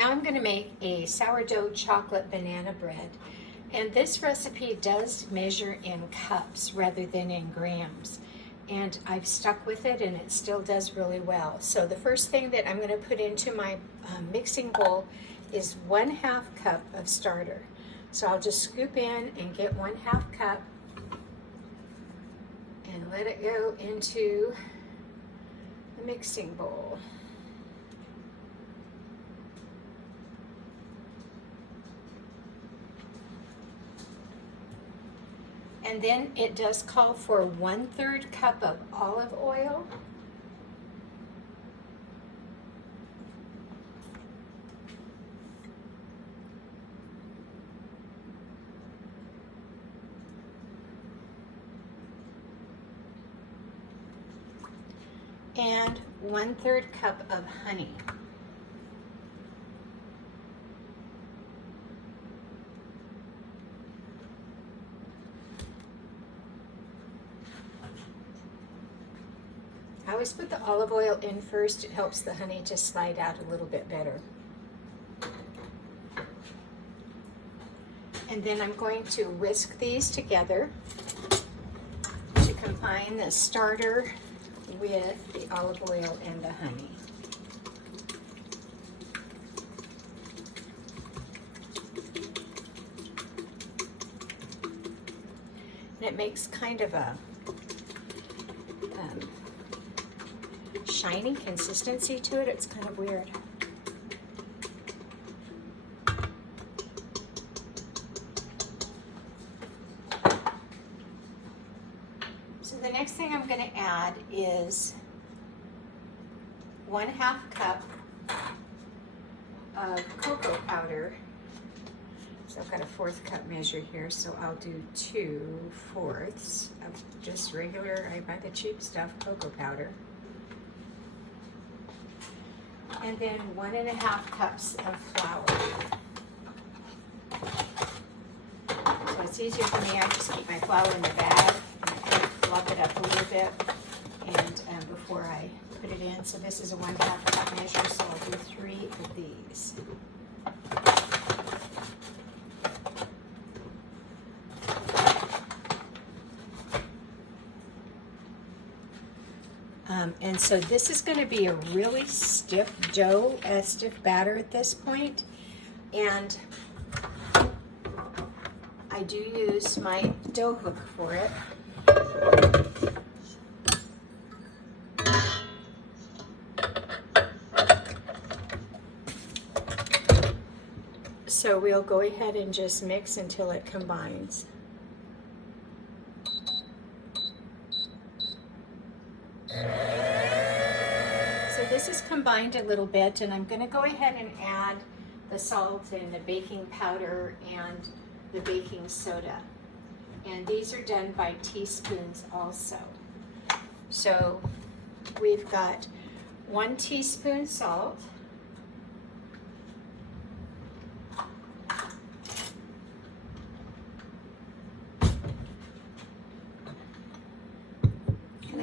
Now I'm going to make a sourdough chocolate banana bread. And this recipe does measure in cups rather than in grams. And I've stuck with it and it still does really well. So the first thing that I'm going to put into my mixing bowl is 1/2 cup of starter. So I'll just scoop in and get 1/2 cup and let it go into the mixing bowl. And then it does call for 1/3 cup of olive oil. And 1/3 cup of honey. I always put the olive oil in first. It helps the honey to slide out a little bit better. And then I'm going to whisk these together to combine the starter with the olive oil and the honey. And it makes kind of a shiny consistency to it. It's kind of weird. So the next thing I'm going to add is 1/2 cup of cocoa powder. So I've got a 1/4 cup measure here, so I'll do 2/4 of just regular, I buy the cheap stuff, cocoa powder. And then 1.5 cups of flour. So it's easier for me, I just keep my flour in the bag and I kind of fluff it up a little bit and before I put it in. So this is a 1/2 cup measure, so I'll do 3 of these. And so this is going to be a really stiff dough, a stiff batter at this point. And I do use my dough hook for it. So we'll go ahead and just mix until it combines. This is combined a little bit, and I'm going to go ahead and add the salt and the baking powder and the baking soda. And these are done by teaspoons also. So we've got 1 teaspoon salt,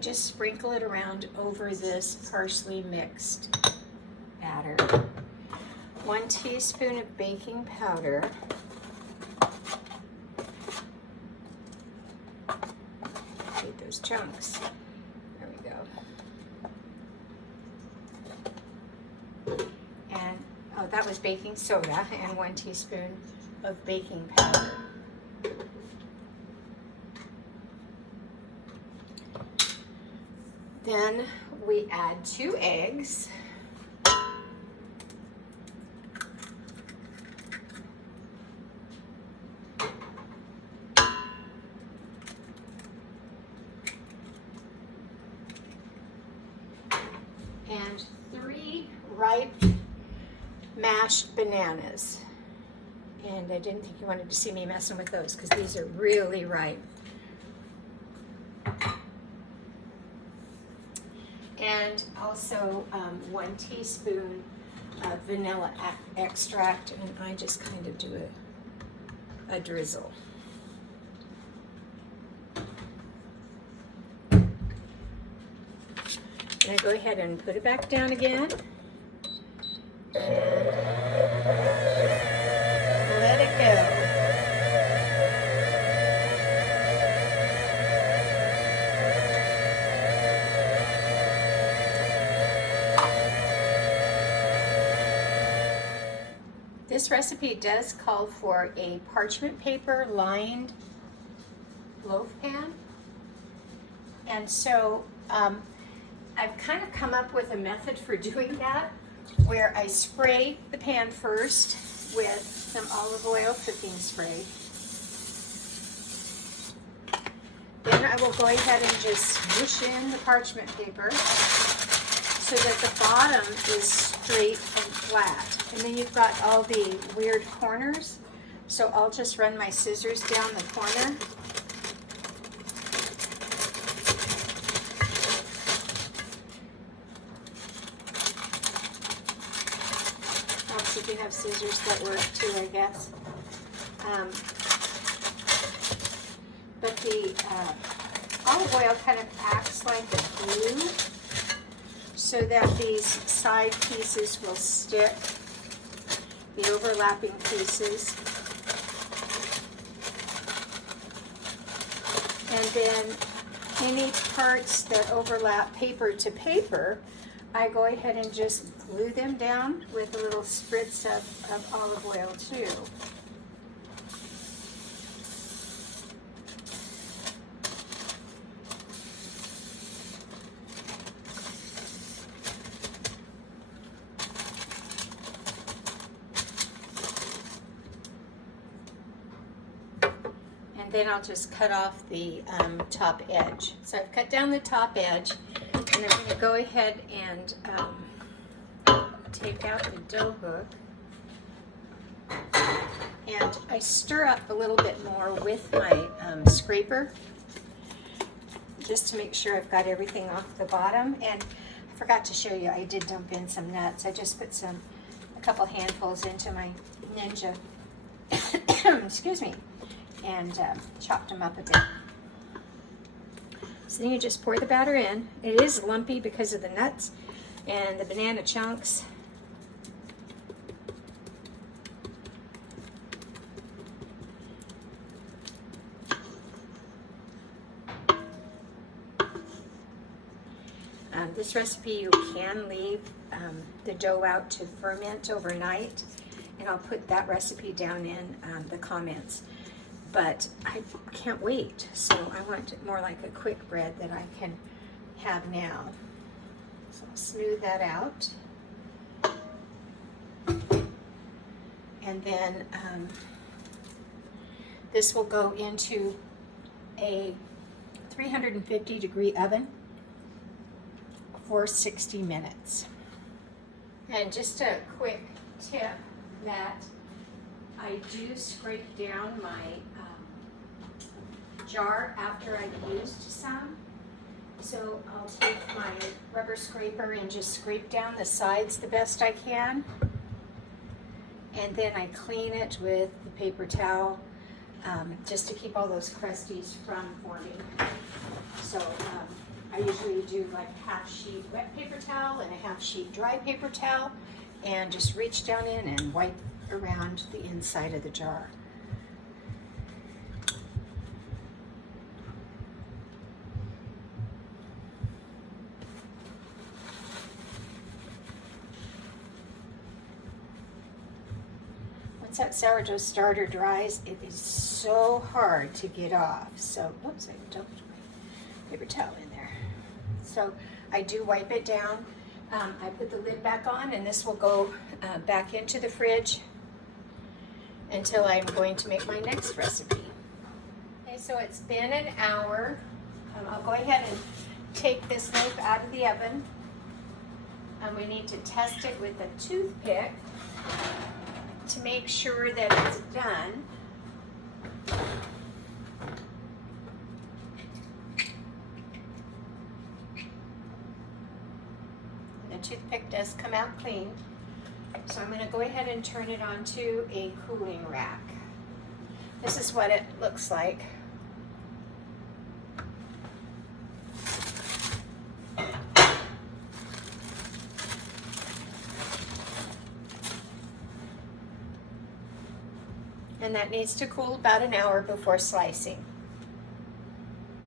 just sprinkle it around over this partially mixed batter. 1 teaspoon of baking powder. Eat those chunks. There we go. And, oh, that was baking soda, and 1 teaspoon of baking powder. Then we add 2 eggs. And 3 ripe mashed bananas. And I didn't think you wanted to see me messing with those because these are really ripe. And also 1 teaspoon of vanilla extract, and I just kind of do a drizzle. And I go ahead and put it back down again. And this recipe does call for a parchment paper lined loaf pan. And so I've kind of come up with a method for doing that, where I spray the pan first with some olive oil cooking spray. Then I will go ahead and just smoosh in the parchment paper so that the bottom is straight and flat. And then you've got all the weird corners. So I'll just run my scissors down the corner. If you have scissors that work too, I guess. But the olive oil kind of acts like a glue so that these side pieces will stick, the overlapping pieces. And then any parts that overlap paper to paper, I go ahead and just glue them down with a little spritz of olive oil too. And then I'll just cut off the top edge. So I've cut down the top edge, and I'm going to go ahead and take out the dough hook, and I stir up a little bit more with my scraper just to make sure I've got everything off the bottom. And I forgot to show you, I did dump in some nuts. I just put a couple handfuls into my Ninja excuse me, and chopped them up a bit. So then you just pour the batter in. It is lumpy because of the nuts and the banana chunks. This recipe, you can leave the dough out to ferment overnight, and I'll put that recipe down in the comments. But I can't wait, so I want it more like a quick bread that I can have now. So I'll smooth that out. And then this will go into a 350-degree oven for 60 minutes. And just a quick tip that I do scrape down my jar after I've used some. So I'll take my rubber scraper and just scrape down the sides the best I can. And then I clean it with the paper towel just to keep all those crusties from forming. So I usually do like half sheet wet paper towel and a half sheet dry paper towel, and just reach down in and wipe around the inside of the jar. Once that sourdough starter dries, it is so hard to get off. So, oops, I dumped my paper towel in there. So I do wipe it down. I put the lid back on, and this will go back into the fridge until I'm going to make my next recipe. Okay, so it's been an hour. I'll go ahead and take this loaf out of the oven. We need to test it with a toothpick to make sure that it's done. The toothpick does come out clean. So I'm going to go ahead and turn it onto a cooling rack. This is what it looks like. And that needs to cool about an hour before slicing.